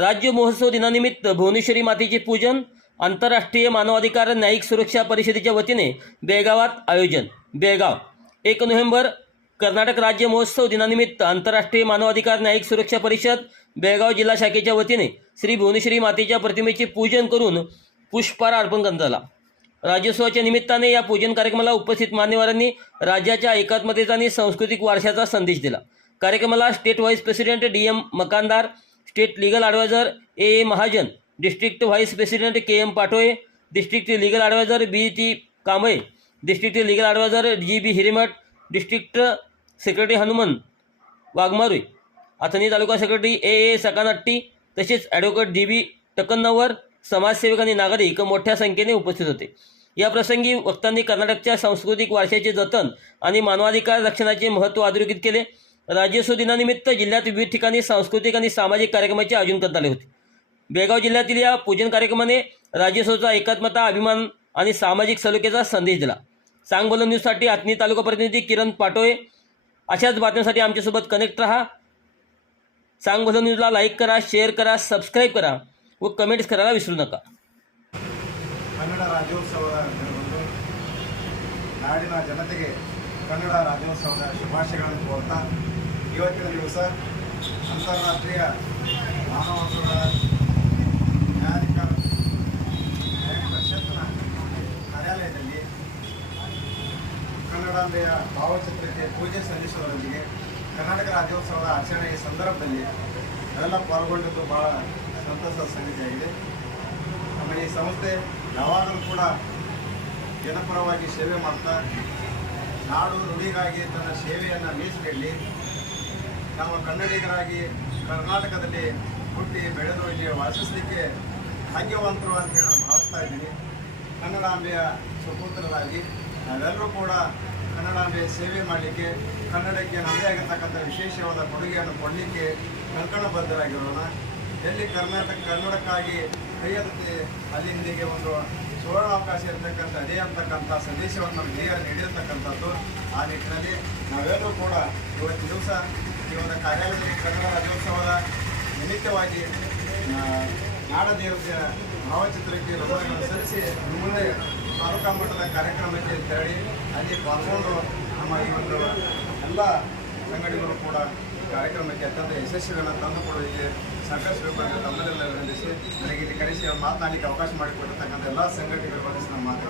राज्य महोत्सव दिनानिमित्त भुवनेश्वरी मातेचे पूजन आंतरराष्ट्रीय मानवाधिकार न्यायिक सुरक्षा परिषदेच्या वतीने बेळगावात आयोजन. बेळगाव एक नोव्हेंबर कर्नाटक राज्य महोत्सव दिनानिमित्त आंतरराष्ट्रीय मानवाधिकार न्यायिक सुरक्षा परिषद बेळगाव जिल्हा शाखेच्या वतीने श्री भुवनेश्वरी मातेच्या प्रतिमेचे पूजन करून पुष्पहार अर्पण करण्यात आला. राज्योत्सवाच्या निमित्ताने या पूजन कार्यक्रमाला उपस्थित मान्यवरांनी राज्याच्या एकात्मतेचा आणि सांस्कृतिक वारशाचा संदेश दिला. कार्यक्रमाला state vice president D M Makandar state legal adviser A A Mahajan district vice president K M Patole district legal adviser B T Kamble district legal adviser G B Hiremath district secretary Hanuman Waghmare Athani taluka secretary A A Sakanatti तसेच advocate D बी टकन्नवर समाजसेवक आणि नागरिक मोठ्या संख्येने उपस्थित होते. या प्रसंगी वक्तांनी कर्नाटकच्या सांस्कृतिक वारशाचे जतन आणि मानवाधिकार रक्षणाचे महत्त्व अधोरेखित केले. राज्योत्सव दिनानिमित्त जिल्ह्यात विविध ठिकाणी सांस्कृतिक आणि सामाजिक कार्यक्रमाचे आयोजन करण्यात आले होते बेळगाव जिल्ह्यातील या पूजन कार्यक्रमाने राज्योत्सवाचा एकात्मता अभिमान आणि सामाजिक सलोख्याचा संदेश दिला सांगबोलन न्यूजसाठी आत्नी तालुका प्रतिनिधी किरण पाटोळे अशाच बातम्यांसाठी आमच्यासोबत कनेक्ट रहा सांगबोलन न्यूजला लाईक करा शेअर करा सबस्क्राईब करा व कमेंट्स करायला विसरू नका ಕನ್ನಡ ರಾಜ್ಯೋತ್ಸವದ ದಿನದಂದು ನಾಡಿನ ಜನತೆಗೆ ಕನ್ನಡ ರಾಜ್ಯೋತ್ಸವದ ಶುಭಾಶಯಗಳನ್ನು ಕೋರ್ತಾ ಇವತ್ತಿನ ದಿವಸ ಅಂತಾರಾಷ್ಟ್ರೀಯ ಮಾನವಸರ ನ್ಯಾಯಿಕ ನ್ಯಾಯ ಕಾರ್ಯಾಲಯದಲ್ಲಿ ಕನ್ನಡಾಂಬೆಯ ಭಾವಚಿತ್ರಕ್ಕೆ ಪೂಜೆ ಸಲ್ಲಿಸುವುದರೊಂದಿಗೆ ಕರ್ನಾಟಕ ರಾಜ್ಯೋತ್ಸವದ ಆಚರಣೆಯ ಸಂದರ್ಭದಲ್ಲಿ ಅವೆಲ್ಲ ಪಾಲ್ಗೊಂಡಿದ್ದು ಬಹಳ ಸಂತಸದ ಸಂಗತಿಯಾಗಿದೆ ಆಮೇಲೆ ಈ ಸಂಸ್ಥೆ ಯಾವಾಗಲೂ ಕೂಡ ಜನಪರವಾಗಿ ಸೇವೆ ಮಾಡ್ತಾ, ನಾಡು ನುಡಿಗಾಗಿ ತನ್ನ ಸೇವೆಯನ್ನು ಮೀಸಲಿಡಲಿ ನಾವು ಕನ್ನಡಿಗರಾಗಿ ಕರ್ನಾಟಕದಲ್ಲಿ ಹುಟ್ಟಿ ಬೆಳೆದು ಇಲ್ಲಿ ವಾಸಿಸಲಿಕ್ಕೆ ಭಾಗ್ಯವಂತರು ಅಂತೇಳಿ ನಾನು ಭಾವಿಸ್ತಾ ಇದ್ದೀನಿ. ಕನ್ನಡಾಂಬೆಯ ಸುಪುತ್ರರಾಗಿ ನಾವೆಲ್ಲರೂ ಕೂಡ ಕನ್ನಡಾಂಬೆಯ ಸೇವೆ ಮಾಡಲಿಕ್ಕೆ, ಕನ್ನಡಕ್ಕೆ ನಮ್ಮದೇ ಆಗಿರ್ತಕ್ಕಂಥ ವಿಶೇಷವಾದ ಕೊಡುಗೆಯನ್ನು ಕೊಡಲಿಕ್ಕೆ ಕಂಕಣಬದ್ಧರಾಗಿರೋಣ ಎಲ್ಲಿ ಕರ್ನಾಟಕ, ಕನ್ನಡಕ್ಕಾಗಿ ಕೈಯತ್ತೆ ಅಲ್ಲಿ ನಿನಗೆ ಒಂದು ಸುವರ್ಣಾವಕಾಶ ಇರತಕ್ಕಂಥ, ಅದೇ ಅಂತಕ್ಕಂಥ ಸಂದೇಶವನ್ನು ನಮ್ಮ ನೀಡಿರ್ತಕ್ಕಂಥದ್ದು. ಆ ನಿಟ್ಟಿನಲ್ಲಿ ನಾವೆಲ್ಲರೂ ಕೂಡ ಇವತ್ತು ದಿವಸ ಒಂದು ಕಾರ್ಯಾಲಯದಲ್ಲಿ ಕನ್ನಡ ರಾಜ್ಯೋತ್ಸವದ ನಿಮಿತ್ತವಾಗಿ ನಾಡದೇವತೆಯ ಭಾವಚಿತ್ರಕ್ಕೆ ನಮನಗಳನ್ನು ಸಲ್ಲಿಸಿ ಮುಂದೆ ತಾಲೂಕಾ ಮಟ್ಟದ ಕಾರ್ಯಕ್ರಮಕ್ಕೆ ತೆರಳಿ, ಅಲ್ಲಿ ಪಾಲ್ಗೊಂಡು ನಮ್ಮ ಈ ಒಂದು ಎಲ್ಲ ಸಂಘಟನೆಗಳು ಕೂಡ ಕಾರ್ಯಕ್ರಮಕ್ಕೆ ಅತ್ಯಂತ ಯಶಸ್ವಿಗಳನ್ನು ತಂದುಕೊಡೋದಕ್ಕೆ ಸಹಕರಿಸಬೇಕು ಅಂತ ತಮ್ಮನ್ನೆಲ್ಲ ವಿನಂತಿಸಿ, ನನಗೆ ಇಲ್ಲಿ ಕರೆಸಿ ಮಾತನಾಡಲಿಕ್ಕೆ ಅವಕಾಶ ಮಾಡಿಕೊಟ್ಟಿರ್ತಕ್ಕಂಥ ಎಲ್ಲ ಸಂಘಟನೆಗಳ ಬಗ್ಗೆ ನಾನು ಮಾತನಾಡ್ತೀನಿ